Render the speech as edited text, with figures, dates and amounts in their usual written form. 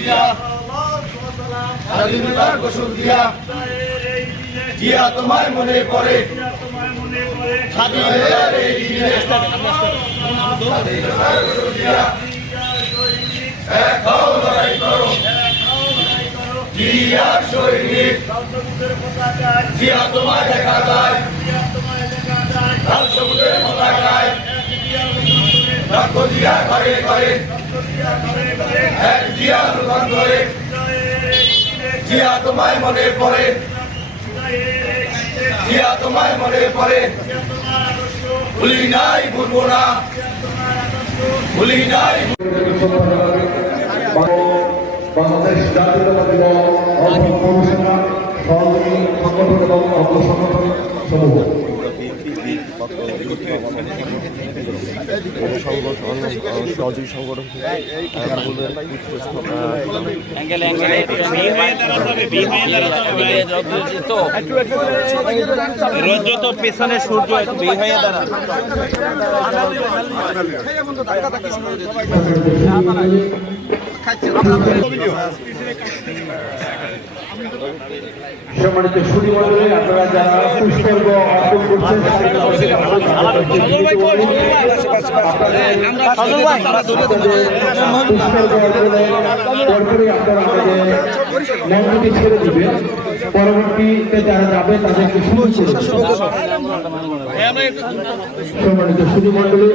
দিয়া স্বাধীনতার ঘোষক দিয়া জিয়া তোমায় মনে পড়ে স্বাধীনতার এই দিনে স্বাধীনতার ঘোষক দিয়া এক হও লড়াই করো জিয়া সৈনিক জিয়া তোমায় দেখা যায় লাল সবুজের পতাকায় লক্ষ্য জিয়া ঘরে ঘরে এক জিয়া রূপান ধরে জিয়া তোমায় মনে পড়ে জিয়া তোমায় মনে পড়ে ভুলি নাই ভুলবো না ভুলি নাই বাংলাদেশ জাতীয়তাবাদী দল পৌরসভা সহযোগী সংগঠন এবং অঙ্গ সংগঠন সমূহ সহযোগী সংগঠন রোজ তো পেছনে সূর্য একটু হয়ে দাঁড়ান। সম্মানিত সুধী মণ্ডলী, আপনারা যারা পুষ্কর্ঘ অর্পণ করছেন মন্দিরটি ছেড়ে দিবেন। পরবর্তীতে যারা যাবে তাদেরকে সম্মানিত সুধী মণ্ডলী